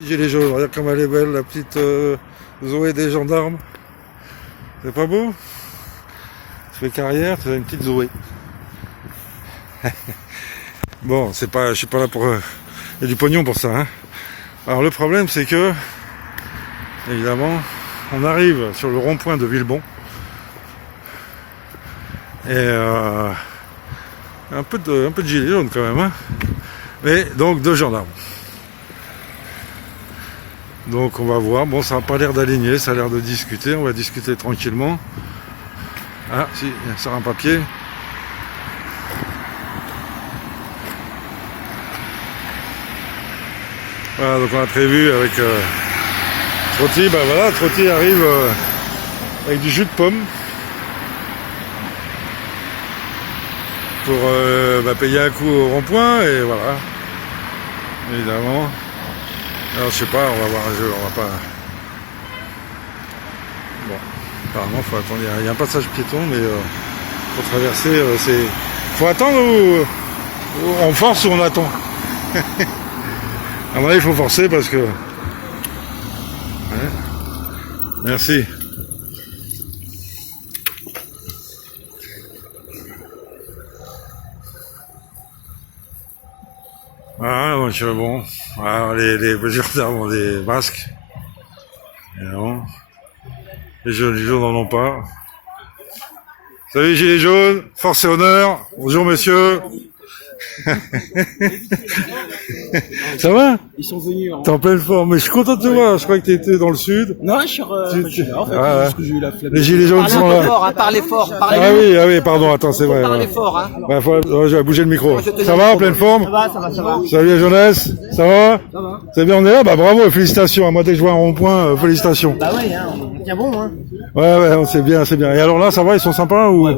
Gilets jaunes, regarde comme elle est belle, la petite Zoé des gendarmes. C'est pas beau? Tu fais carrière, tu as une petite Zoé. Bon, c'est pas, je suis pas là pour... Il y a du pognon pour ça, hein. Alors le problème, c'est que, évidemment, on arrive sur le rond-point de Villebon. Et un peu de gilets jaunes quand même, hein. Mais donc deux gendarmes. Donc on va voir, bon ça n'a pas l'air d'aligner, ça a l'air de discuter, on va discuter tranquillement. Ah si, il sort un papier. Voilà, donc on a prévu avec Trotti, ben voilà, Trotti arrive avec du jus de pomme pour payer un coup au rond-point et voilà, évidemment. Alors je sais pas, on va voir un jeu, on va pas... Bon, apparemment faut attendre, il y a un passage piéton, mais pour traverser, c'est... Faut attendre ou on force ou on attend? À mon avis, il faut forcer parce que... Ouais. Merci. Voilà, donc bon, voilà, les gendarmes ont des masques. Non. Les jaunes n'en ont pas. Salut Gilets jaunes, force et honneur. Bonjour monsieur. Ça va? Ils sont venus. T'es en pleine forme, mais je suis content de te voir. Je crois que t'étais dans le sud. Non, je suis là, en fait, parce que j'ai eu la flemme. Les gilets jaunes sont là. Fort, hein, parlez fort, Ah oui, pardon, attends, c'est vrai. parlez fort, hein. Ouais, je vais bouger le micro. Ça va, en pleine forme? Ça va. Salut la jeunesse, ça va? Ça va. C'est bien, on est là? Bah bravo, félicitations. À moi, dès que je vois un rond-point, félicitations. Bah ouais, hein, on tient bon, hein. Ouais, c'est bien, c'est bien. Et alors là, ça va, ils sont sympas ou? Ouais.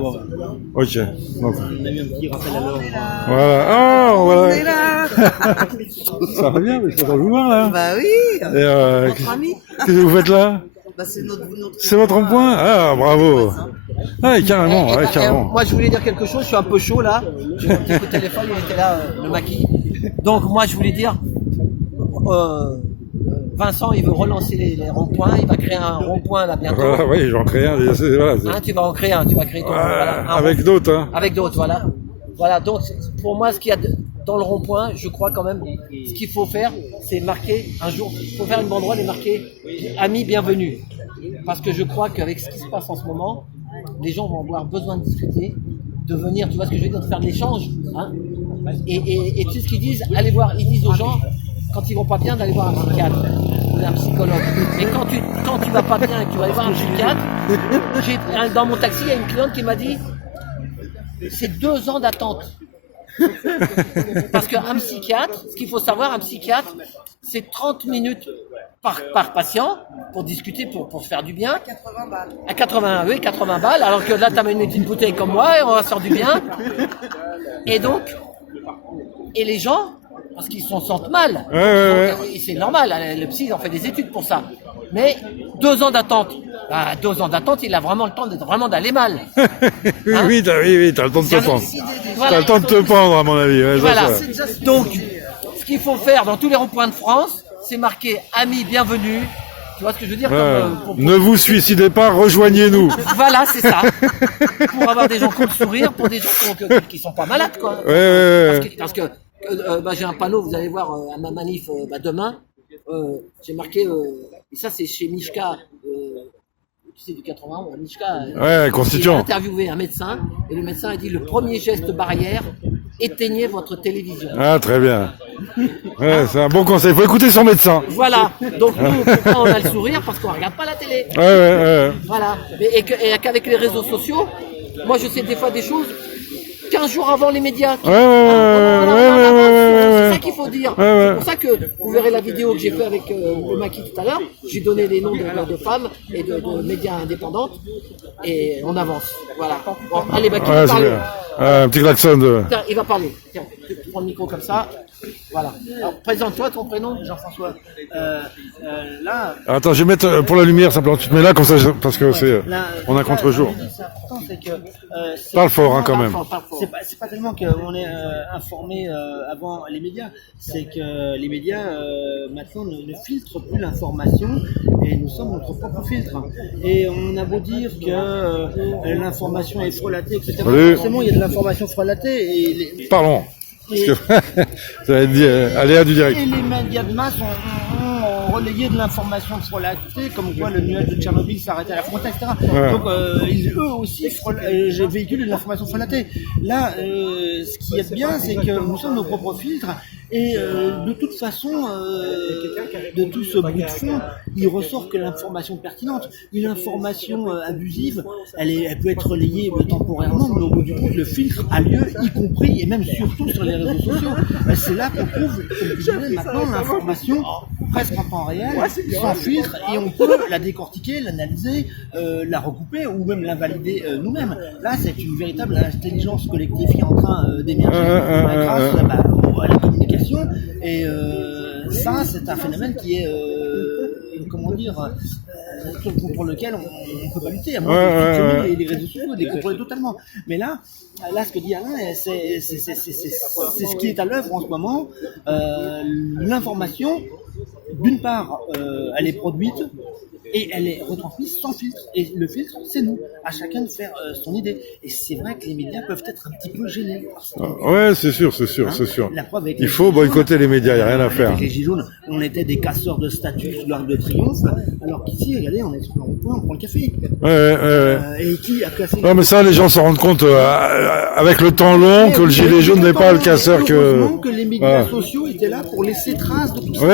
Ok. Donc, On a eu un petit rappel à l'ordre. voilà. Ah, voilà. On est là. Ça va bien, mais je suis content de vous voir là. Bah oui. Et Notre ami. qu'est-ce que vous faites là? Bah c'est notre C'est votre rond-point? Ah, bravo. Ah, carrément, ouais, carrément. Moi, je voulais dire quelque chose, je suis un peu chaud là. J'ai mon petit coup de téléphone, il était là, le maquis. Donc, moi, je voulais dire, Vincent, il veut relancer les ronds-points, il va créer un rond-point là bientôt. Voilà, oui, j'en crée un. Voilà, Hein, tu vas en créer un, tu vas créer ton voilà, un avec d'autres, hein. avec d'autres, voilà. Voilà, donc pour moi, ce qu'il y a dans le rond-point, je crois quand même, ce qu'il faut faire, c'est marquer un jour, il faut faire une banderole et marquer amis bienvenue. Parce que je crois qu'avec ce qui se passe en ce moment, les gens vont avoir besoin de discuter, de venir, tu vois ce que je veux dire, de faire de l'échange. Hein, et tu sais ce qu'ils disent, allez voir, ils disent aux gens, quand ils vont pas bien, d'aller voir un psychiatre ou un psychologue. Et quand tu vas pas bien et que tu vas aller voir un psychiatre, dans mon taxi, il y a une cliente qui m'a dit, c'est 2 ans d'attente. Parce qu'un psychiatre, ce qu'il faut savoir, un psychiatre, c'est 30 minutes par patient pour discuter, pour se faire du bien. 80 balles. À 80 balles, alors que là, tu as une bouteille comme moi et on va se faire du bien. Et donc, et les gens, parce qu'ils s'en sentent mal, et c'est normal, le psy, ils ont fait des études pour ça. Mais 2 ans d'attente, 2 ans d'attente, il a vraiment le temps d'aller mal. Hein? Oui, t'as le temps de te pendre. Voilà. T'as le temps de te pendre, à mon avis. Ouais, Voilà. ça. Donc, ce qu'il faut faire dans tous les ronds-points de France, c'est marquer amis bienvenue. Tu vois ce que je veux dire Ne vous suicidez pas, rejoignez-nous. Voilà, c'est ça. Pour avoir des gens qui ont le sourire, pour des gens qui sont pas malades, quoi. Ouais. Parce que j'ai un panneau, vous allez voir à ma manif demain. J'ai marqué, et ça c'est chez Mishka, tu sais, du 81, Mishka. Constituant. Il a interviewé un médecin, et le médecin a dit le premier geste barrière, éteignez votre télévision. Ah, très bien. Ouais, c'est un bon conseil. Faut écouter son médecin. Voilà. Donc nous, pourquoi on a le sourire? Parce qu'on regarde pas la télé. Ouais. Voilà. Et qu'avec les réseaux sociaux, moi je sais des fois des choses 15 jours avant les médias. C'est ça qu'il faut dire. C'est pour ça que vous verrez la vidéo que j'ai fait avec le maquis tout à l'heure. J'ai donné les noms de femmes et de médias indépendantes. Et on avance. Voilà. Bon, allez, maquis, parlez. Un petit klaxon de... Tiens, il va parler. Tiens. tu prends le micro comme ça. Voilà. Alors, présente-toi ton prénom, Jean-François. Là. Attends, je vais mettre pour la lumière simplement. Tu te mets là comme ça parce que c'est on a contre-jour. C'est important, c'est que. Parle fort hein, quand même. C'est pas tellement qu'on est informé avant les médias, c'est que les médias maintenant ne filtrent plus l'information et nous sommes notre propre filtre. Et on a beau dire que l'information est frelatée, etc. Salut. Forcément, il y a de l'information frelatée. Parlons. Parce que ça va être dit, aléa du direct. Et les médias de masse ont relayé de l'information frelatée, comme quoi le nuage de Tchernobyl s'arrêtait à la frontière, etc. Ouais. Donc eux aussi véhiculent de l'information frelatée. Là, ce qui est bien, c'est que nous sommes nos propres filtres. Et de toute façon, de tout ce bout de fond, il ressort que l'information pertinente, une information abusive, elle peut être relayée temporairement, mais au bout du compte, le filtre a lieu, y compris et même surtout sur les réseaux sociaux. C'est là qu'on trouve, comme je disais, maintenant l'information presque en temps réel, sans filtre, et on peut la décortiquer, l'analyser, la recouper ou même l'invalider nous-mêmes. Là, c'est une véritable intelligence collective qui est en train d'émerger grâce à la communication. Et ça, c'est un phénomène qui est, comment dire, contre lequel on ne peut pas lutter, à moins de les réseaux sociaux, les contrôler totalement. Mais là, ce que dit Alain, c'est ce qui est à l'œuvre en ce moment. L'information, d'une part, elle est produite, et elle est retransmise sans filtre. Et le filtre, c'est nous, à chacun de faire son idée. Et c'est vrai que les médias peuvent être un petit peu gênés. Ouais, c'est sûr. La preuve avec il faut boycotter les médias, il n'y a rien à faire. Avec les Gilets jaunes, on était des casseurs de statues sous l'Arc de Triomphe, alors qu'ici, regardez, on est sur le rond-point, on prend le café. Et qui a cassé... Non, mais ça, les gens s'en rendent compte avec le temps long que le gilet jaune n'est pas le casseur que... Heureusement que les médias sociaux étaient là pour laisser trace de tout ça. Oui.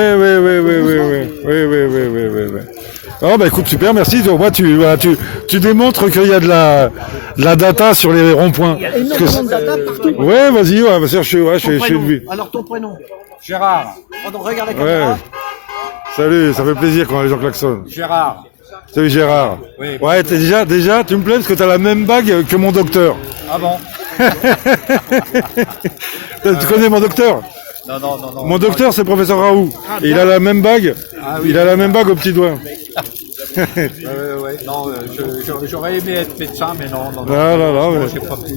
Oh bah écoute, super, merci. Moi, tu démontres qu'il y a de la data sur les ronds-points. Il y a énormément de data partout. Ouais, vas-y, je suis de vue. Alors ton prénom? Gérard. On regarde la caméra. Ouais. Salut, ça fait plaisir quand les gens klaxonnent. Gérard. Salut Gérard. Oui. Ouais, t'es déjà, tu me plais parce que t'as la même bague que mon docteur. Ah bon? Tu connais mon docteur? Non. Mon docteur, c'est le professeur Raoult. Et il a la même bague. Il a la même bague au petit doigt. Ouais. Non, j'aurais aimé être médecin, mais non. Non, j'ai pas pu.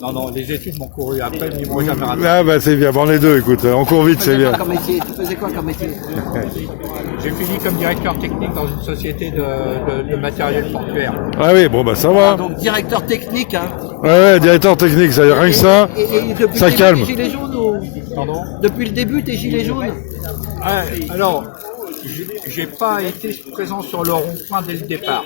Non, les études m'ont couru après, mais ils m'ont jamais rattrapé. Ah bah c'est bien, bon les deux, écoute, on court vite, c'est bien. Tu faisais quoi comme métier? J'ai fini comme directeur technique dans une société de matériel portuaire. Ah oui, bon bah ça va. Donc directeur technique, hein. Ouais, directeur technique, ça y a rien que ça. Et depuis Ça le calme. début, t'es gilet jaune ou... Pardon? Depuis le début, t'es gilet jaune? Alors, j'ai pas été présent sur le rond-point dès le départ.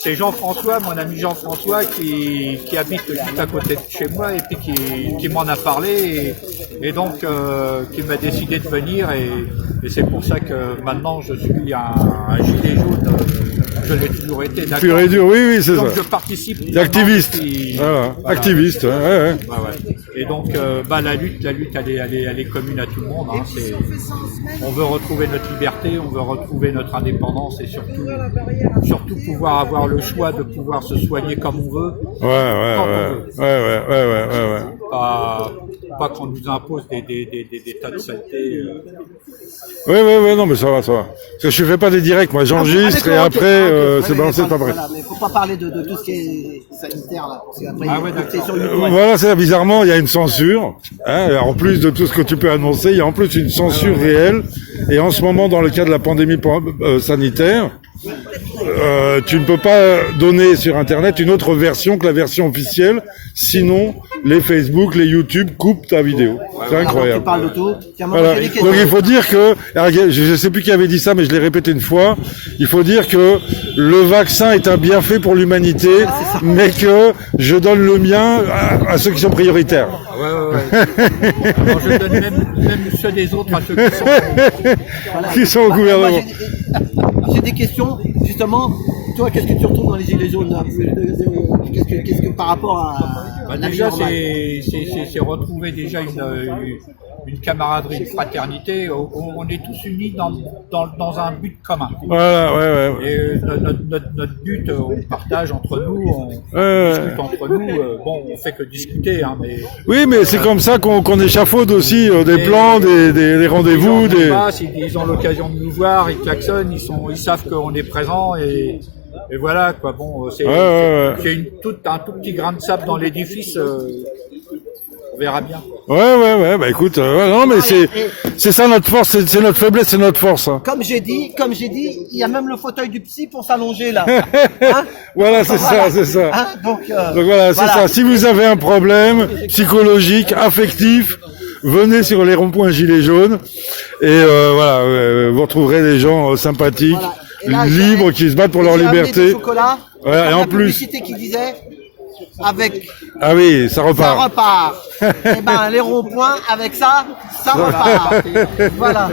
C'est Jean-François, mon ami Jean-François, qui habite juste à côté de chez moi et puis qui m'en a parlé et donc qui m'a décidé de venir et c'est pour ça que maintenant je suis un gilet jaune. Je l'ai toujours été. Pur et dur, oui, c'est ça. Donc je participe. Activiste. Voilà. Activiste, ouais. Ouais. Et donc la lutte elle est commune à tout le monde. Hein. On veut retrouver notre liberté, on veut retrouver notre indépendance et surtout pouvoir avoir le choix de pouvoir se soigner comme on veut. Ouais. Pas qu'on nous impose des tas de saletés. Ouais, non, mais ça va. Parce que je fais pas des directs, moi j'enregistre et après c'est balancé pas vrai. Voilà, mais faut pas parler de tout ce qui est sanitaire là, parce qu'après c'est sur YouTube. Voilà, c'est bizarrement, il y a une censure. Hein, en plus de tout ce que tu peux annoncer, il y a en plus une censure réelle. Et en ce moment, dans le cas de la pandémie sanitaire, tu ne peux pas donner sur Internet une autre version que la version officielle, sinon les Facebook, les YouTube coupent ta vidéo. C'est incroyable. Tu parles de tout. Voilà. Donc il faut dire que, je ne sais plus qui avait dit ça, mais je l'ai répété une fois, il faut dire que le vaccin est un bienfait pour l'humanité, mais que je donne le mien à ceux qui sont prioritaires. Ouais. Alors, je donne même ceux des autres à ceux qui sont au gouvernement. J'ai des questions, justement. Toi, qu'est-ce que tu retrouves dans les gilets jaunes là? Qu'est-ce que par rapport à déjà, c'est retrouver déjà une camaraderie, une fraternité. On est tous unis dans un but commun. Voilà, ouais. Et notre but, on partage entre nous, on discute entre nous. Bon, on fait que discuter, hein, mais... Oui, mais c'est comme ça qu'on échafaude aussi des plans, des rendez-vous. Ils ont l'occasion de nous voir, ils klaxonnent, ils savent qu'on est présent et voilà, quoi. Bon, c'est un tout petit grain de sable dans l'édifice. On verra bien. Ouais, bah écoute, non mais c'est ça notre force, c'est notre faiblesse, c'est notre force. Hein. Comme j'ai dit, il y a même le fauteuil du psy pour s'allonger là. Hein voilà, c'est ça. Hein donc voilà, c'est ça. Si vous avez un problème psychologique, affectif, venez sur les ronds-points Gilets jaunes et vous retrouverez des gens sympathiques, là, libres, qui se battent pour leur liberté. Voilà, et en plus, publicité qui disait avec. Ah oui, ça repart. Eh ben, les ronds-points, avec ça repart. Voilà.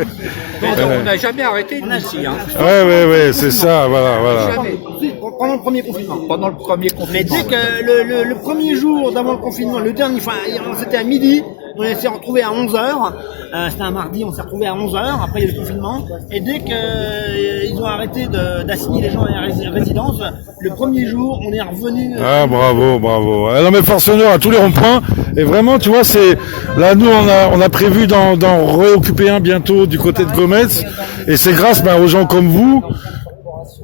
On n'a jamais arrêté, nous, ici. Hein. Ouais, c'est ça, voilà. Jamais. Pendant le premier confinement. Mais dès que le premier jour d'avant le confinement, le dernier, c'était à midi, on s'est retrouvés à 11h. C'était un mardi, on s'est retrouvés à 11h, après il y a eu le confinement. Et dès qu'ils ont arrêté d'assigner les gens à la résidence, le premier jour, on est revenu. Ah, bravo. Non, mais force honneur à tous les ronds-points. Et vraiment, tu vois, là, nous, on a prévu d'en réoccuper un bientôt du côté de Gomez. Et c'est grâce aux gens comme vous,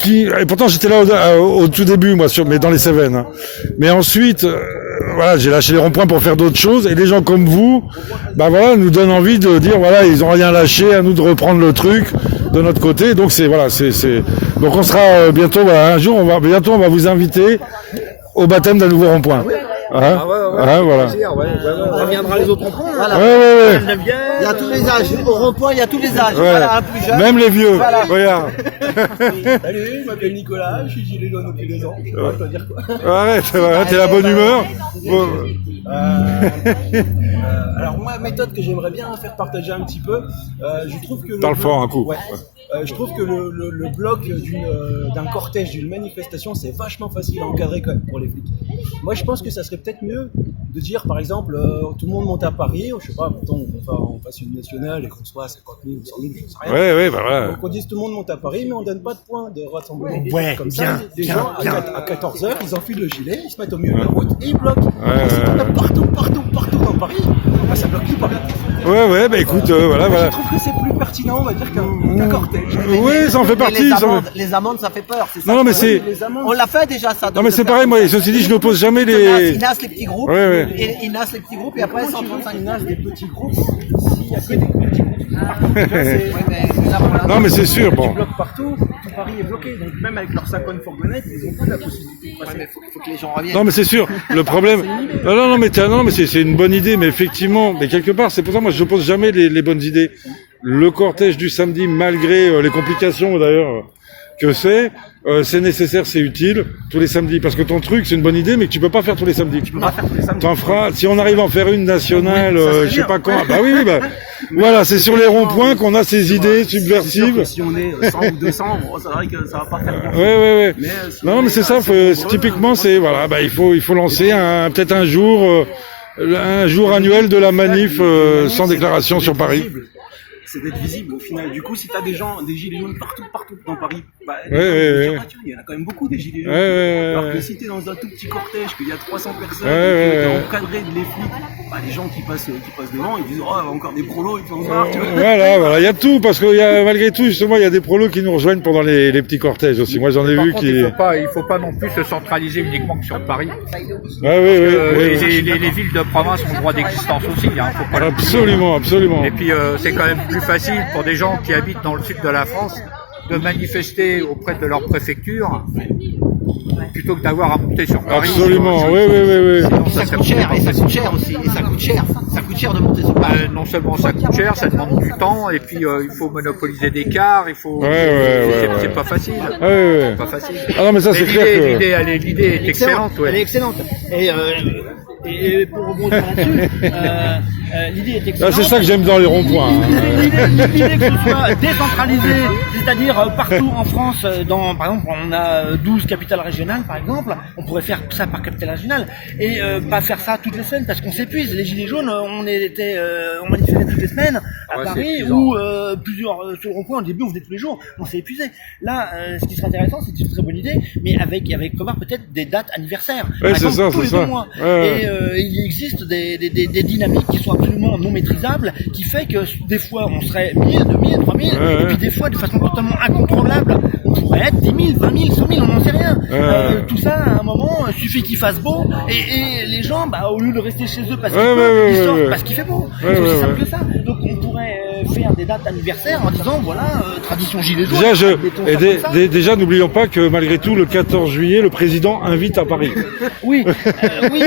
et pourtant j'étais là au tout début, moi, mais dans les Cévennes. Hein. Mais ensuite, j'ai lâché les ronds-points pour faire d'autres choses. Et des gens comme vous, nous donnent envie de dire, ils ont rien lâché, à nous de reprendre le truc de notre côté. Donc donc on sera bientôt, un jour, on va vous inviter au baptême d'un nouveau rond-point. Voilà. On reviendra les autres ronds-points. Voilà. Il y a tous les âges. Au rond-point, il y a tous les âges. Voilà, un plus jeune. Même les vieux. Voilà. Regarde. Salut, je m'appelle Nicolas, je suis gilet jaune depuis 2 ans. Je dois dire quoi. Arrête, t'es la bonne humeur. Alors moi, la méthode que j'aimerais bien faire partager un petit peu, je trouve que... Parle fort un coup. Je trouve que le bloc d'un cortège, d'une manifestation, c'est vachement facile à encadrer quand même pour les flics. Moi, je pense que ça serait peut-être mieux de dire, par exemple, tout le monde monte à Paris, je sais pas, mettons, on fasse une nationale et qu'on soit à 50 000 ou 100 000, je sais rien. Voilà. Donc on dit tout le monde monte à Paris, mais on donne pas de points de rassemblement. Comme bien, ça, les gens, à 14h, ils enfilent le gilet, ils se mettent au milieu de la route et ils bloquent. Ouais. Si t'en as partout dans Paris, ça bloque tout Paris. Écoute, Je trouve que c'est plus pertinent, on va dire, qu'un cortège. Oui, ça en fait partie. Les amendes, ça fait peur. C'est ça. Non, mais c'est... On l'a fait déjà, ça. Non, mais c'est pareil, moi, ceci dit, je n'oppose jamais Ils nassent les petits groupes. Ouais. Et ils nassent les petits groupes et après 135 Ils des petits groupes. S'il y a que des petits groupes. Non, mais c'est sûr, bon. Ils bloquent partout, tout Paris est bloqué. Donc même avec leurs 50 fourgonnettes, ils ont pas la possibilité de passer. mais faut que les gens reviennent. Non, mais c'est sûr. Le problème. Non, mais c'est une bonne idée, mais effectivement, mais quelque part, c'est pour ça, moi, je n'oppose jamais les bonnes idées. Le cortège du samedi, malgré les complications d'ailleurs que c'est nécessaire, c'est utile tous les samedis, parce que ton truc c'est une bonne idée, mais que tu peux pas faire tous les samedis. Tu peux pas faire tous les samedis. T'en feras. Si on arrive à en faire une nationale, oui, je sais pas quand. Voilà, c'est sur les ronds-points qu'on a ces idées subversives. Si on est 100 ou 200, c'est vrai que ça va pas faire grand-chose. Ouais. Mais, non, mais c'est ça. Typiquement, c'est il faut lancer peut-être un jour annuel de la manif sans déclaration sur Paris. C'est d'être visible au final. Du coup, si t'as des gilets jaunes partout dans Paris, il y en a quand même beaucoup des gilets jaunes. Alors que si t'es dans un tout petit cortège, qu'il y a 300 personnes, t'as encadré les flics, les gens qui passent devant, ils disent encore des prolos, ils vont voir. Voilà, il y a tout, parce que malgré tout, justement, il y a des prolos qui nous rejoignent pendant les petits cortèges aussi. Moi, j'en ai vu qui. Il faut pas non plus se centraliser uniquement que sur Paris. Les villes de province ont le droit d'existence aussi. Faut pas absolument. Et puis c'est quand même plus facile pour des gens qui habitent dans le sud de la France de manifester auprès de leur préfecture plutôt que d'avoir à monter sur Paris. Absolument, oui. Ça coûte cher, et ça coûte cher aussi, et ça coûte cher. Ça coûte cher de monter sur Paris. Non seulement ça coûte cher, ça demande du temps, et puis il faut monopoliser des cars, il faut. C'est pas facile. C'est pas facile. Ah non, mais ça c'est clair que. L'idée est excellente. Elle est excellente. Et pour rebondir là-dessus, L'idée est Ah, excellente. c'est ça que j'aime dans les ronds-points. L'idée que ce soit décentralisé, c'est-à-dire partout en France, par exemple, on a 12 capitales régionales, par exemple, on pourrait faire ça par capitale régionale et pas faire ça toutes les semaines parce qu'on s'épuise. Les Gilets jaunes, on manifestait toutes les semaines à Paris ou plusieurs sur le rond-point. Au début, on venait tous les jours, on s'est épuisé. Là, ce qui serait intéressant, c'est une très bonne idée, mais avec prévoir peut-être des dates anniversaires. Ouais, c'est ça, tous c'est les 2 ça. mois. Ouais. Et il existe des dynamiques qui sont absolument non maîtrisables, qui fait que des fois on serait 1000, 2000, 3000, et puis des fois de façon totalement incontrôlable, on pourrait être 10 000, 20 000, 100 000, on n'en sait rien. Tout ça, à un moment, il suffit qu'il fasse beau, et les gens, au lieu de rester chez eux parce qu'ils peuvent, ils sortent parce qu'il fait beau. C'est aussi simple que ça. Donc on pourrait faire des dates anniversaires en disant, voilà, tradition gilet jaune. Déjà, n'oublions pas que malgré tout, le 14 juillet, le président invite à Paris. Oui, oui.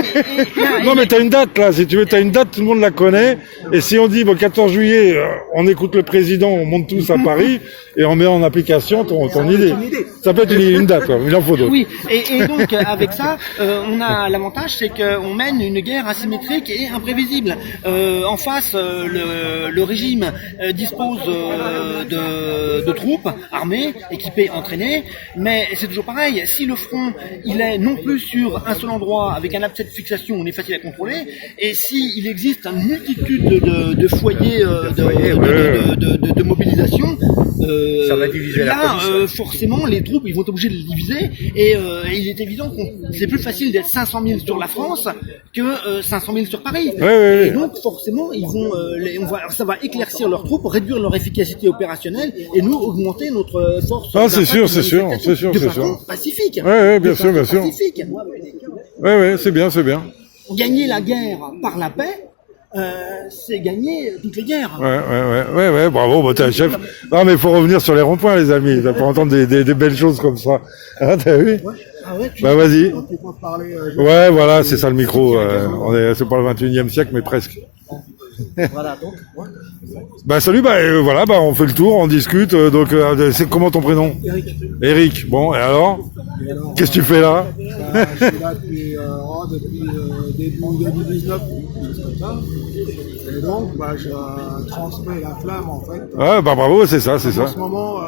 Non, mais t'as une date, là. Si tu veux, t'as une date, tout le monde la connaît. Et si on dit, 14 juillet, on écoute le président, on monte tous à Paris, et on met en application ton idée. Ça peut être une date, quoi. Il en faut d'autres. Oui, et donc, avec ça, on a l'avantage, c'est qu'on mène une guerre asymétrique et imprévisible. En face, le régime dispose de troupes armées, équipées, entraînées, mais c'est toujours pareil. Si le front, il est non plus sur un seul endroit, avec un abcès de fixation, on est facile à contrôler, et s'il existe une multitude de foyers de mobilisation, ça va diviser la police. Forcément, les troupes, ils vont être obligés de les diviser, et il est évident que c'est plus facile d'être 500 000 sur la France que 500 000 sur Paris. Et donc, forcément, ça va éclaircir leurs troupes, réduire leur efficacité opérationnelle, et nous augmenter notre force. Ah, c'est sûr. De façon pacifique. Ouais, bien sûr. Pacifique. Ouais, c'est bien. Gagner la guerre par la paix, c'est gagner toutes les guerres. Ouais, bravo, t'es un chef. Non, mais il faut revenir sur les ronds-points, les amis, pour entendre des belles choses comme ça. Hein, t'as vu? Vas-y. Ouais, voilà, c'est ça le micro. C'est pas le 21e siècle, mais presque. Voilà, donc. Salut, on fait le tour, on discute. C'est comment ton prénom? Eric. Bon, et alors? Qu'est-ce que tu fais là? Je suis là depuis début 2019, comme ça. Et donc, je transmets la flamme, en fait. Ah, bravo, c'est ça. En ce moment,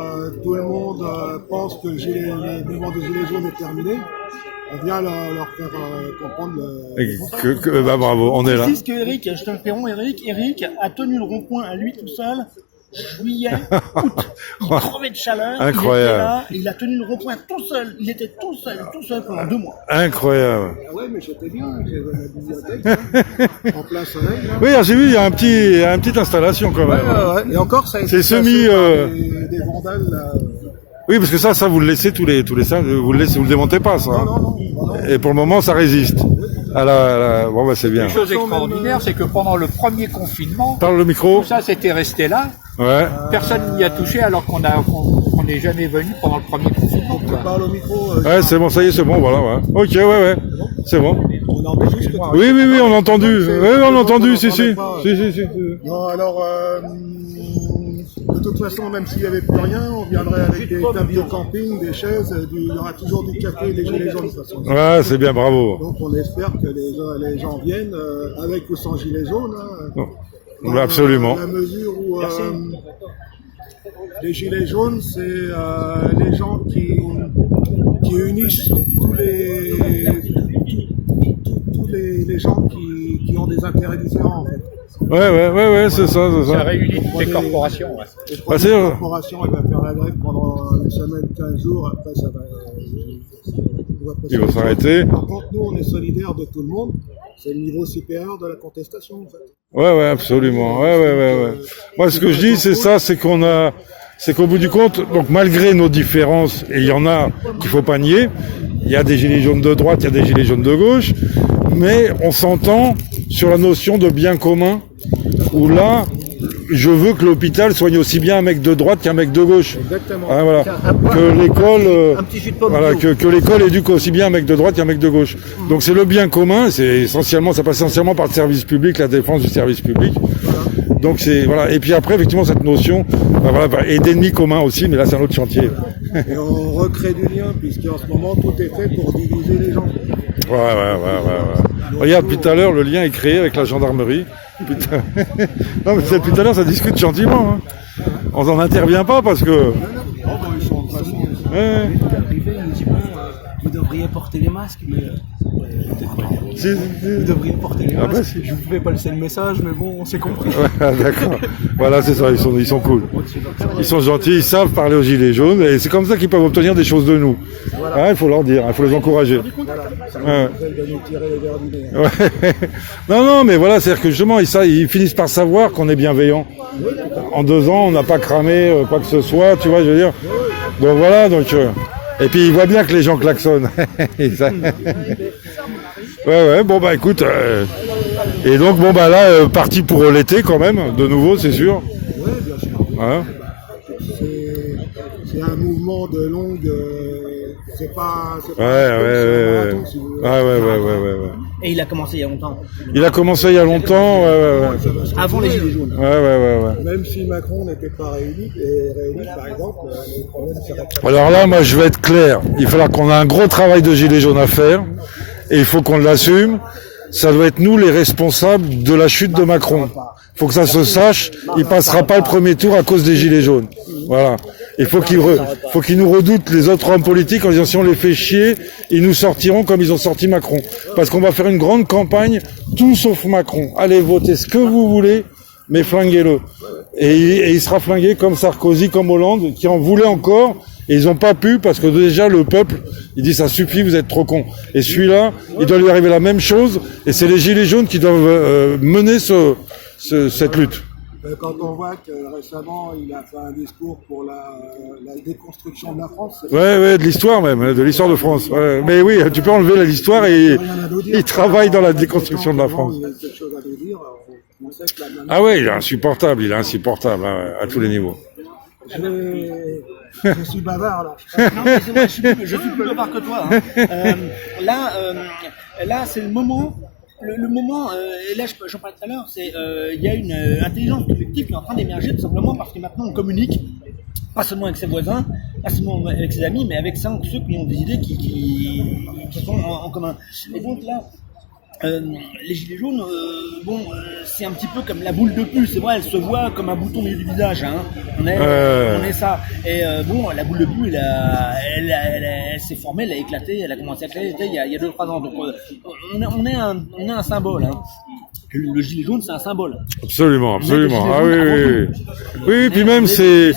tout le monde pense que le mouvement des Gilets jaunes est terminé. On vient leur faire comprendre bravo, on est là. Je dis que Eric, je t'interromps, Eric a tenu le rond-point à lui tout seul. Juillet, août, il crevait de chaleur, incroyable. Il était là, il a tenu le rond-point tout seul, il était tout seul pendant 2 mois. Incroyable. Ah ouais, mais j'étais bien, j'avais la bibliothèque, en plein soleil. Là. Oui, j'ai vu, il y a une petite installation quand même. Ouais. Et encore, ça a été c'est semi... des vandales, là. Oui, parce que ça, vous le laissez tous les ça, vous le démontez pas, ça. Non. Et pour le moment, ça résiste. C'est bien. Une chose extraordinaire, c'est que pendant le premier confinement, parle le micro. Tout ça, c'était resté là. Ouais. Personne n'y a touché alors qu'on n'est jamais venu pendant le premier confinement. On parle au micro. C'est bon, ça y est, c'est bon, voilà. Ouais. Ok, ouais. C'est bon. On enregistre. Oui, on a entendu. Oui, on a entendu, si. Non, alors, de toute façon, même s'il n'y avait plus rien, on viendrait avec des tables de camping, des chaises, il y aura toujours du café et des gilets jaunes de toute façon. Ouais, c'est bien, bravo. Donc on espère que les gens viennent, avec ou sans gilets jaunes. Absolument. Dans la mesure où les gilets jaunes, c'est les gens qui unissent tous les gens qui ont des intérêts différents, en fait. Ouais, c'est ça. Ça réunit toutes les corporations. Les corporations, elles vont faire la grève pendant une semaine, 15 jours, après ça va... Ils vont s'arrêter. Par contre, nous, on est solidaires de tout le monde. C'est le niveau supérieur de la contestation, en fait. Ouais, absolument. Ouais. Moi, ce que je dis, c'est ça, c'est qu'au bout du compte, donc malgré nos différences, et il y en a qu'il faut pas nier, il y a des gilets jaunes de droite, il y a des gilets jaunes de gauche, mais on s'entend sur la notion de bien commun, où là, je veux que l'hôpital soigne aussi bien un mec de droite qu'un mec de gauche. Exactement. Hein, voilà. Que l'école, que l'école éduque aussi bien un mec de droite qu'un mec de gauche. Donc c'est le bien commun, ça passe essentiellement par le service public, la défense du service public. Donc c'est voilà. Et puis après, effectivement, cette notion, et d'ennemis communs aussi, mais là c'est un autre chantier. Et on recrée du lien, puisqu'en ce moment, tout est fait pour diviser les gens. Ouais. Regarde, depuis tout à l'heure, le lien est créé avec la gendarmerie. Putain. Non, mais depuis tout à l'heure, ça discute gentiment. Hein. On n'en intervient pas parce que... Ils sont de toute façon, arrivé, ils nous disent vous devriez porter les masques, mais vous devriez porter les masques. Je ne pouvais pas laisser le message, mais bon, on s'est compris. Ouais, d'accord. Voilà, c'est ça, ils sont cool. Ils sont gentils, ils savent parler aux gilets jaunes, et c'est comme ça qu'ils peuvent obtenir des choses de nous. Il faut leur dire, il faut les encourager. Ouais. Non, mais voilà, c'est-à-dire que justement, ils finissent par savoir qu'on est bienveillant. En 2 ans, on n'a pas cramé quoi que ce soit, tu vois, je veux dire. Donc voilà, et puis ils voient bien que les gens klaxonnent. Ouais, bon bah écoute, et donc bon bah là, parti pour l'été quand même, de nouveau, c'est sûr. Oui, bien sûr. Hein c'est un mouvement de longue... c'est pas Ouais. Et il a commencé il y a longtemps. Il a commencé il y a longtemps, ouais. Avant les Gilets jaunes. Ouais. Même si Macron n'était pas réélu, par exemple, le problème serait pas... Alors là, moi, je vais être clair. Il faudra qu'on ait un gros travail de gilets jaunes à faire, et il faut qu'on l'assume. Ça doit être nous les responsables de la chute de Macron. Il faut que ça se sache. Il passera pas le premier tour à cause des gilets jaunes. Voilà. Il faut qu'ils nous redoutent les autres hommes politiques en disant si on les fait chier, ils nous sortiront comme ils ont sorti Macron. Parce qu'on va faire une grande campagne, tout sauf Macron. Allez voter ce que vous voulez, mais flinguez-le. Et il sera flingué comme Sarkozy, comme Hollande, qui en voulaient encore, et ils n'ont pas pu parce que déjà le peuple, il dit ça suffit, vous êtes trop cons. Et celui-là, il doit lui arriver la même chose, et c'est les gilets jaunes qui doivent mener cette lutte. Quand on voit que récemment il a fait un discours pour la déconstruction de la France. Ouais, de l'histoire même, de l'histoire de France. Ouais. Mais oui, tu peux enlever l'histoire et il travaille dans la déconstruction de la France. Ah ouais, il est insupportable à tous les niveaux. Je suis bavard là. Non, mais c'est moi, je suis plus bavard que toi. Là, c'est le moment. Le moment, et là j'en parlais tout à l'heure, c'est il y a une intelligence collective qui est en train d'émerger tout simplement parce que maintenant on communique pas seulement avec ses voisins, pas seulement avec ses amis, mais avec ceux qui ont des idées qui sont en commun. Et donc là, les gilets jaunes, c'est un petit peu comme la boule de puce, c'est vrai, elle se voit comme un bouton au milieu du visage, hein. On est ça. Et la boule de puce, elle s'est formée, elle a éclaté, elle a commencé à éclater il y a 2-3 ans. Donc on est un symbole, hein. Le gilet jaune, c'est un symbole. Absolument. Ah oui, puis même c'est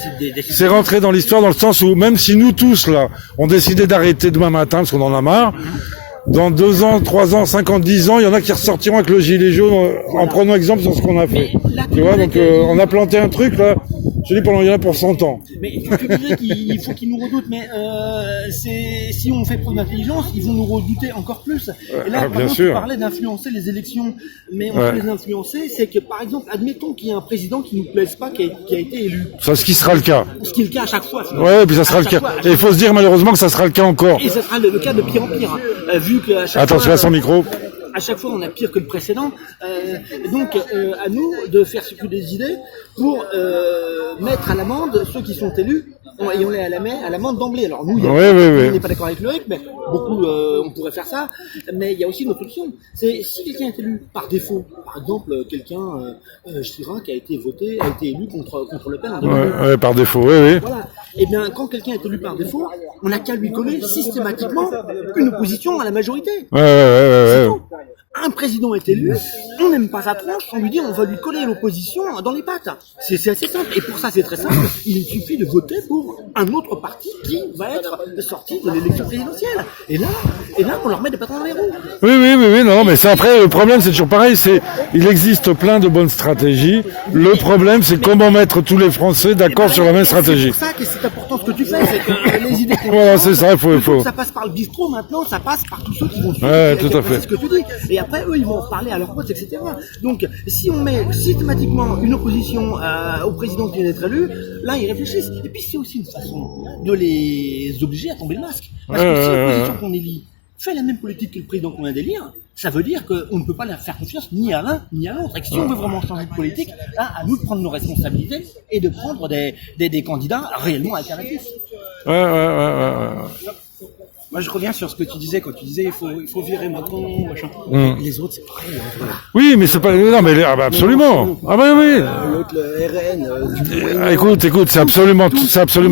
rentré dans l'histoire dans le sens où même si nous tous là, on décidait d'arrêter demain matin parce qu'on en a marre. Dans 2 ans, 3 ans, 5 ans, 10 ans, il y en a qui ressortiront avec le gilet jaune en prenant exemple sur ce qu'on a fait. Là, tu vois, donc on a planté un truc là, je dis il y en a pour 100 ans. Mais tu disais qu'il faut qu'ils nous redoutent, mais si on fait preuve d'intelligence, ils vont nous redouter encore plus. Et là, par exemple, tu parlais d'influencer les élections, mais on peut les influencer, c'est que par exemple, admettons qu'il y a un président qui nous plaise pas, qui a été élu. Ça, ce qui sera le cas. Ce qui est le cas à chaque fois. Ouais, puis ça sera le cas. Et il faut se dire malheureusement que ça sera le cas encore. Et ça sera le cas de pire en pire, vu qu'à chaque Attends, fois... tu as son micro. À chaque fois, on a pire que le précédent. Donc, à nous de faire circuler des idées pour mettre à l'amende ceux qui sont élus. Et on les à l'amende d'emblée. Alors nous, on n'est pas d'accord avec le RIC, mais beaucoup, on pourrait faire ça. Mais il y a aussi une autre option. C'est si quelqu'un est élu par défaut, par exemple, quelqu'un, Chirac a été élu contre Le Pen en 2002. Ouais, par défaut, oui. Voilà. Et bien, quand quelqu'un est élu par défaut, on n'a qu'à lui coller systématiquement une opposition à la majorité. Ouais. Un président est élu, on n'aime pas sa tronche, on lui dit on va lui coller l'opposition dans les pattes. C'est assez simple. Et pour ça, c'est très simple. Il suffit de voter pour un autre parti qui va être sorti de l'élection présidentielle. Et là, on leur met des patins dans les roues. Oui, non, mais c'est après, le problème, c'est toujours pareil, il existe plein de bonnes stratégies. Le problème, c'est comment mettre tous les Français d'accord sur la même stratégie. C'est pour ça que c'est important ce que tu fais, c'est que les idées voilà, c'est ça, il faut. Ça passe par le bistrot maintenant, ça passe par tous ceux qui vont suivre. Ouais, tout à fait. C'est ce que tu dis. Et après, eux, ils vont en parler à leurs potes, etc. Donc, si on met systématiquement une opposition au président qui vient d'être élu, là, ils réfléchissent. Et puis, c'est aussi une façon de les obliger à tomber le masque. Parce que si l'opposition qu'on élit fait la même politique que le président qu'on vient d'élire, ça veut dire qu'on ne peut pas faire confiance ni à l'un ni à l'autre. Et que si on veut vraiment changer de politique, là, à nous de prendre nos responsabilités et de prendre des candidats réellement alternatifs. Ouais. Moi, je reviens sur ce que tu disais quand tu disais il faut virer Macron, machin. Les autres, c'est pareil. En vrai. Oui, mais c'est pas. Non, mais absolument. Ah bah oui. L'autre, le RN. Écoute, c'est absolument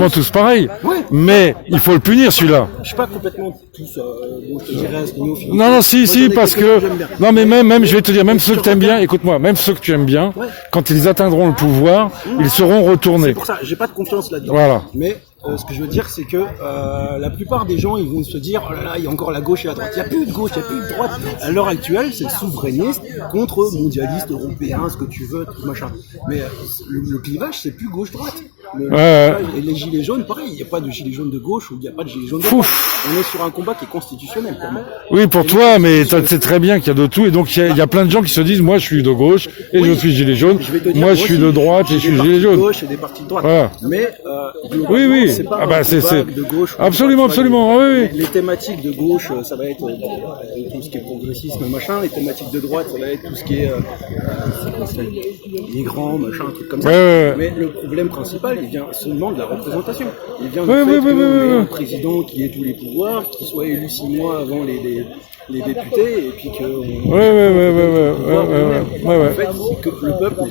tous pareil. Ouais. Mais il faut le punir celui-là. Je suis pas complètement tous. Bon, je te dirais Asselineau. Non, si, parce que non, mais même, je vais te dire, même ceux que t'aimes bien, écoute-moi, même ceux que tu aimes bien, quand ils atteindront le pouvoir, ils seront retournés. C'est pour ça, j'ai pas de confiance là-dedans. Voilà. Mais ce que je veux dire, c'est que la plupart des gens, ils vont se dire, oh là là, il y a encore la gauche et la droite. Il n'y a plus de gauche, il n'y a plus de droite. À l'heure actuelle, c'est souverainiste contre mondialiste, européen, ce que tu veux, tout machin. Mais le clivage, c'est plus gauche-droite. Et les gilets jaunes, pareil, il n'y a pas de gilets jaunes de gauche ou il n'y a pas de gilets jaunes de droite. On est sur un combat qui est constitutionnel pour moi. Oui, pour toi, mais tu sais très bien qu'il y a de tout. Et donc, il y a plein de gens qui se disent, moi, je suis de gauche et je suis gilet jaune. Moi, je suis de droite et je suis gilet jaune. Des partis de gauche et des partis de droite. Voilà. Mais, oui. c'est pas un combat de gauche. Absolument. Oui. Les thématiques de gauche, ça va être tout ce qui est progressisme, machin. Les thématiques de droite, ça va être tout ce qui est migrants, machin, un truc comme ça. Mais le problème principal, il vient seulement de la représentation. Il vient du fait qu'on ait un président qui ait tous les pouvoirs, qui soit élu 6 mois avant les députés, et puis que en fait, c'est que le peuple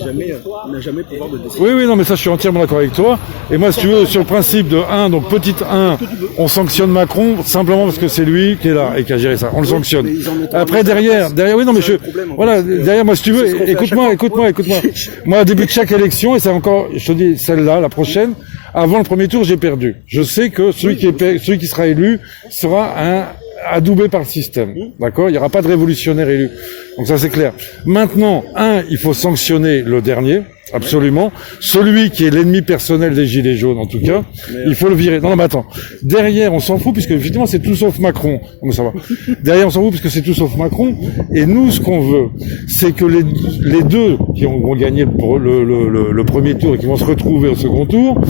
n'a jamais pouvoir de décision. Oui, non, mais ça, je suis entièrement d'accord avec toi. Et moi, si tu veux, sur le principe de 1, donc petite 1, on sanctionne Macron simplement parce que c'est lui qui est là et qui a géré ça. On le sanctionne. Après, derrière, oui, non, mais derrière, moi, si tu veux, écoute-moi. Moi, au début de chaque élection, et c'est encore, je te dis, celle-là, la prochaine, avant le premier tour, j'ai perdu. Je sais que celui qui sera élu sera adoubé par le système. D'accord? Il n'y aura pas de révolutionnaire élu. Donc ça, c'est clair. Maintenant, il faut sanctionner le dernier. Absolument. Celui qui est l'ennemi personnel des gilets jaunes, en tout cas, il faut le virer. Non, mais attends. Derrière, on s'en fout, puisque effectivement, c'est tout sauf Macron. Non, mais ça va. Derrière, on s'en fout, puisque c'est tout sauf Macron. Et nous, ce qu'on veut, c'est que les deux qui vont gagner le premier tour et qui vont se retrouver au second tour,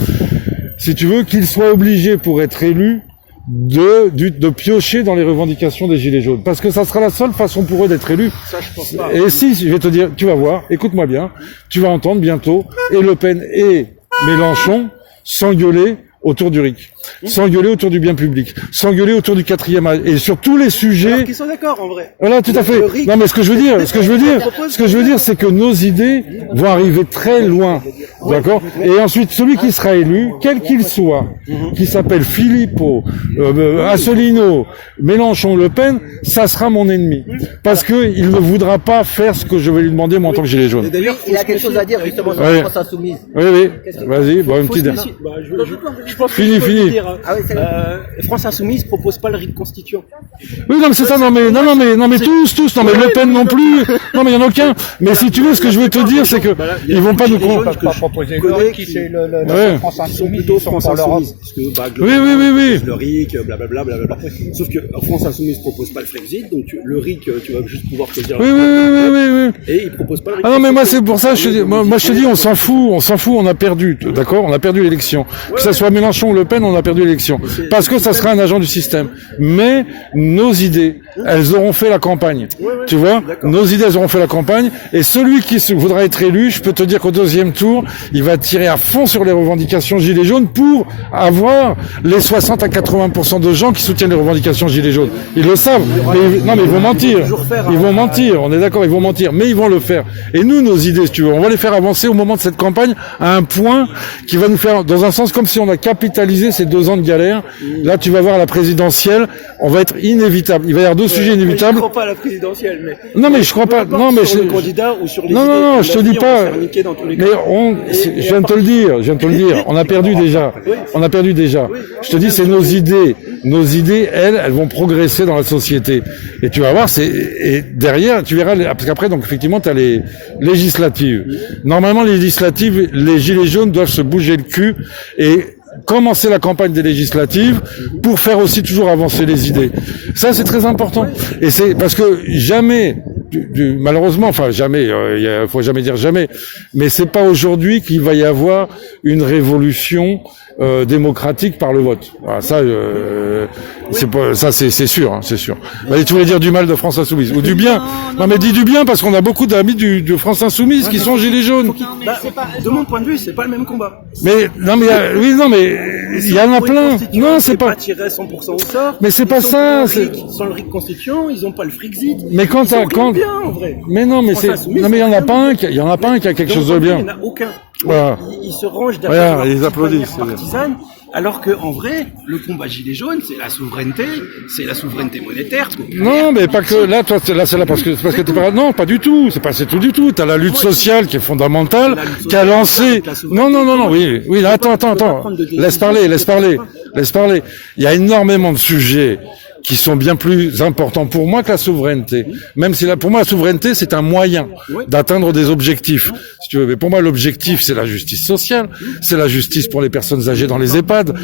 si tu veux, qu'ils soient obligés pour être élus de piocher dans les revendications des gilets jaunes, parce que ça sera la seule façon pour eux d'être élus. Ça, je pense pas. Et si, je vais te dire, tu vas voir, écoute-moi bien, tu vas entendre bientôt et Le Pen et Mélenchon s'engueuler autour du RIC, s'engueuler autour du bien public, s'engueuler autour du 4e âge, et sur tous les sujets. Alors qu'ils sont d'accord, en vrai. Voilà, tout à fait. Non, mais ce que je veux dire, c'est que nos idées vont arriver très loin. D'accord? Et ensuite, celui qui sera élu, quel qu'il soit, qui s'appelle Philippot, Asselineau, Mélenchon, Le Pen, ça sera mon ennemi. Parce que il ne voudra pas faire ce que je vais lui demander, moi, en tant que gilet jaune. D'ailleurs, il a quelque chose à dire, justement, sur la France insoumise. Oui. Vas-y, bon, une petite. Je pense Fini. France Insoumise propose pas le rite constituant. Oui, non, mais c'est ça, non, mais tous, non, mais Le Pen non plus, non, mais il y en a aucun. Mais si tu veux, ce que je veux te dire, c'est que ils vont pas nous proposer le RIC, qui c'est la France Insoumise, plutôt France Insoumise. Oui. Le RIC, blablabla. Sauf que France Insoumise propose pas le Frexit, donc le RIC, tu vas juste pouvoir te dire. Oui. Et ils proposent pas le RIC. Ah non, mais moi, c'est pour ça, je te dis, on s'en fout, on a perdu, d'accord? On a perdu l'élection. Que ça soit Mélenchon ou Le Pen, on a perdu l'élection. Parce que ça sera un agent du système. Mais nos idées, elles auront fait la campagne. Tu vois? Nos idées, elles auront fait la campagne. Et celui qui voudra être élu, je peux te dire qu'au deuxième tour, il va tirer à fond sur les revendications gilets jaunes pour avoir les 60 à 80% de gens qui soutiennent les revendications gilets jaunes. Ils le savent. Mais ils vont mentir. Ils vont mentir. On est d'accord, ils vont mentir. Mais ils vont le faire. Et nous, nos idées, si tu veux, on va les faire avancer au moment de cette campagne à un point qui va nous faire, dans un sens, comme si on a capitalisé ces 2 ans de galère. Là, tu vas voir à la présidentielle, on va être inévitable. Il va y avoir 2 sujets inévitables. Je crois pas à la présidentielle, mais. Non, mais je crois pas. Non, mais sur le candidat ou sur les idées. Non, je te dis pas. Mais je viens de te le dire. On a perdu déjà. Je te dis, c'est nos idées. Nos idées, elles vont progresser dans la société. Et tu vas voir, et derrière, tu verras, parce qu'après, donc, effectivement, tu as les législatives. Normalement, les législatives, les gilets jaunes doivent se bouger le cul et commencer la campagne des législatives pour faire aussi toujours avancer les idées. Ça, c'est très important. Et c'est parce que jamais malheureusement, enfin jamais, faut jamais dire jamais, mais c'est pas aujourd'hui qu'il va y avoir une révolution démocratique par le vote. Voilà, ça, c'est pas, ça c'est sûr, hein, c'est sûr. Mais tu voulais dire du mal de France Insoumise ou du bien? Non, mais dis du bien parce qu'on a beaucoup d'amis de France Insoumise qui sont gilets jaunes. De mon point de vue, c'est pas le même combat. Mais non, mais oui, non, mais il y en a plein. Non, c'est pas tiré à 100% au sort. Mais c'est pas ça. Sans le RIC constituant, ils ont pas le Frexit. Mais quand bien, en vrai. Mais non, mais non, mais il y en a pas un qui a quelque chose de bien. Il n'y en a aucun. Voilà. Ils se rangent derrière ils applaudissent partisane, alors que en vrai, le combat gilet jaune, c'est la souveraineté monétaire. Non, mais pas que là, toi, c'est là parce que t'es pas. Non, pas du tout. C'est tout du tout. T'as la lutte sociale qui est fondamentale, qui a lancé. Non, oui. Attends. Laisse parler. Il y a énormément de sujets qui sont bien plus importants pour moi que la souveraineté. Même si pour moi la souveraineté c'est un moyen d'atteindre des objectifs. Si tu veux, mais pour moi l'objectif c'est la justice sociale, c'est la justice pour les personnes âgées dans les EHPAD.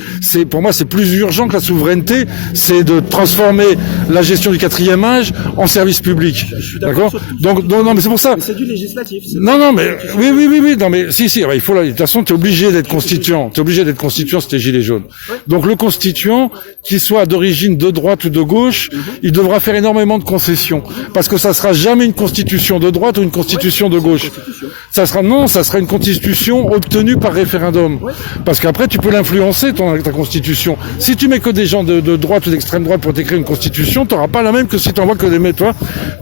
Pour moi c'est plus urgent que la souveraineté, c'est de transformer la gestion du 4e âge en service public. D'accord ? Donc non mais c'est pour ça. Mais c'est du législatif. Non mais oui non mais si il faut de toute façon t'es obligé d'être constituant si t'es gilet jaune. Donc le constituant qu'il soit d'origine de droite ou de gauche, il devra faire énormément de concessions parce que ça sera jamais une constitution de droite ou une constitution de gauche. Ça sera une constitution obtenue par référendum. Parce qu'après tu peux l'influencer ta constitution. Si tu mets que des gens de droite ou d'extrême droite pour t'écrire une constitution, t'auras pas la même que si tu envoies que des mecs, toi.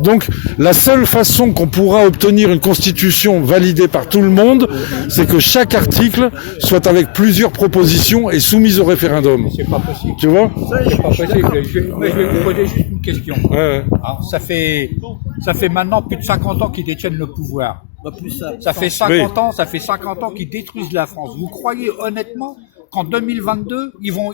Donc la seule façon qu'on pourra obtenir une constitution validée par tout le monde, c'est que chaque article soit avec plusieurs propositions et soumise au référendum. C'est pas possible. Tu vois ? C'est pas possible. Je vais vous poser juste une question. Ouais. Alors, ça fait maintenant plus de 50 ans qu'ils détiennent le pouvoir. Ça fait 50 ans qu'ils détruisent la France. Vous croyez honnêtement qu'en 2022, ils vont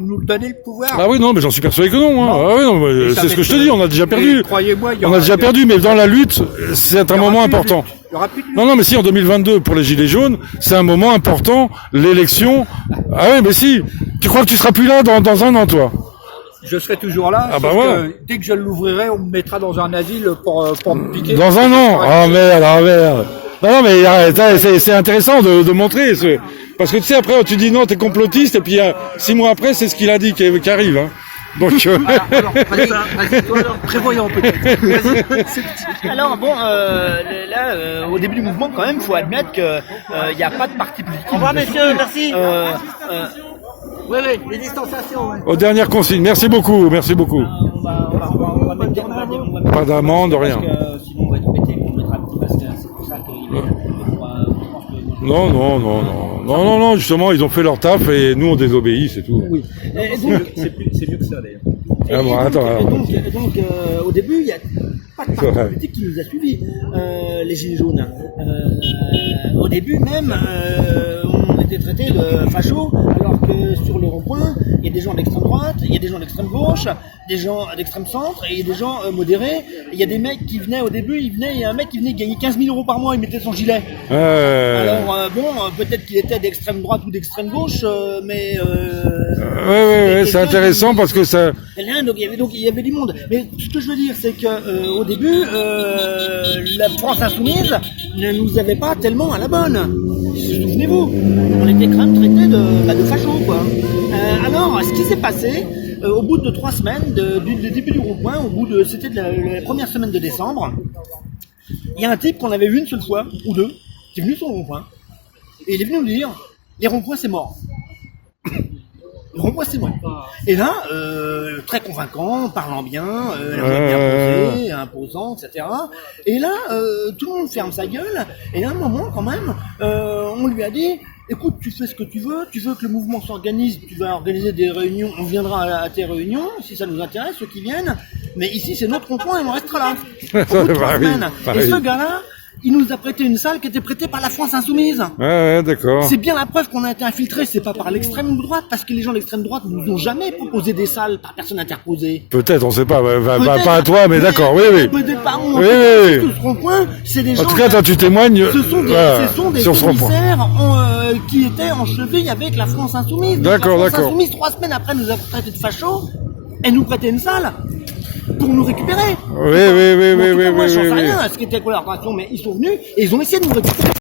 nous donner le pouvoir? Ah oui, non, mais j'en suis persuadé que non. Hein. Ah oui, non, mais c'est ce que je te dis, on a déjà perdu. Croyez-moi, on a déjà perdu, mais dans la lutte, c'est un moment important. Il y aura plus de lutte. Non, mais si, en 2022, pour les Gilets jaunes, c'est un moment important, l'élection. Ah oui, mais si. Tu crois que tu seras plus là dans un an, toi? Je serai toujours là. Ah bah ouais. Dès que je l'ouvrirai, on me mettra dans un asile pour me piquer. Dans un an? Ah merde. Non, mais c'est intéressant de montrer. Parce que tu sais, après, tu dis non, t'es complotiste, et puis 6 mois après, c'est ce qu'il a dit qui arrive. Hein. Donc, alors, prévoyant peut-être. Alors bon, là, au début du mouvement, quand même, il faut admettre qu'il n'y a pas de parti politique. Au revoir, messieurs, merci. Oui, les distanciations. Aux dernières consignes. Merci beaucoup. On va mettre des amende. Pas d'amende, rien. Sinon, on va être pété, on mettra un petit masque. C'est pour ça qu'il est. Non, justement, ils ont fait leur taf et nous on désobéit, c'est tout. Oui. C'est mieux que ça d'ailleurs. Ah bon, attends. Donc, au début, il n'y a pas de parti politique qui nous a suivis, les Gilets jaunes. Au début même, on était traités de fachos, alors que sur le rond-point, il y a des gens d'extrême droite, il y a des gens d'extrême gauche, des gens d'extrême centre, et il y a des gens modérés. Il y a des mecs qui venaient au début, il y a un mec qui venait gagner 15 000 € par mois, il mettait son gilet. Alors peut-être qu'il était d'extrême droite ou d'extrême gauche, mais... Ouais, c'est intéressant parce que ça... Donc il y avait du monde. Mais ce que je veux dire, c'est que au début, la France insoumise ne nous avait pas tellement à la bonne. Souvenez-vous, on était quand même traités de fachos, quoi. Alors, ce qui s'est passé, au bout de 3 semaines, du début du rond-point, c'était de la première semaine de décembre, il y a un type qu'on avait vu une seule fois, ou deux, qui est venu sur le rond-point, et il est venu nous dire, les ronds-points c'est mort. Le rond-point c'est mort. Et là, très convaincant, parlant bien, bien posé, imposant, etc. Et là, tout le monde ferme sa gueule, et à un moment quand même, on lui a dit, écoute, tu fais ce que tu veux que le mouvement s'organise, tu vas organiser des réunions, on viendra à tes réunions, si ça nous intéresse, ceux qui viennent, mais ici c'est notre rond-point et on restera là. Au bout de 3 semaines. Et ce gars-là, il nous a prêté une salle qui était prêtée par la France insoumise. Ouais, d'accord. C'est bien la preuve qu'on a été infiltré, c'est pas par l'extrême droite, parce que les gens de l'extrême droite nous ont jamais proposé des salles par personne interposée. Peut-être, on sait pas, pas à toi, mais d'accord, oui. Peut-être pas moi. Oui. Tout ce rond-point, c'est des gens... En tout cas, toi, tu témoignes... Ce sont des commissaires qui étaient en cheville avec la France insoumise. D'accord. La France insoumise, 3 semaines après, nous a traité de fachos, et nous prêtait une salle. vont nous récupérer. Oui, oui, oui, En tout oui, cas, oui, moi, oui, j'en sais oui, rien à ce qu'était quoi leur attraction, mais ils sont venus et ils ont essayé de nous récupérer.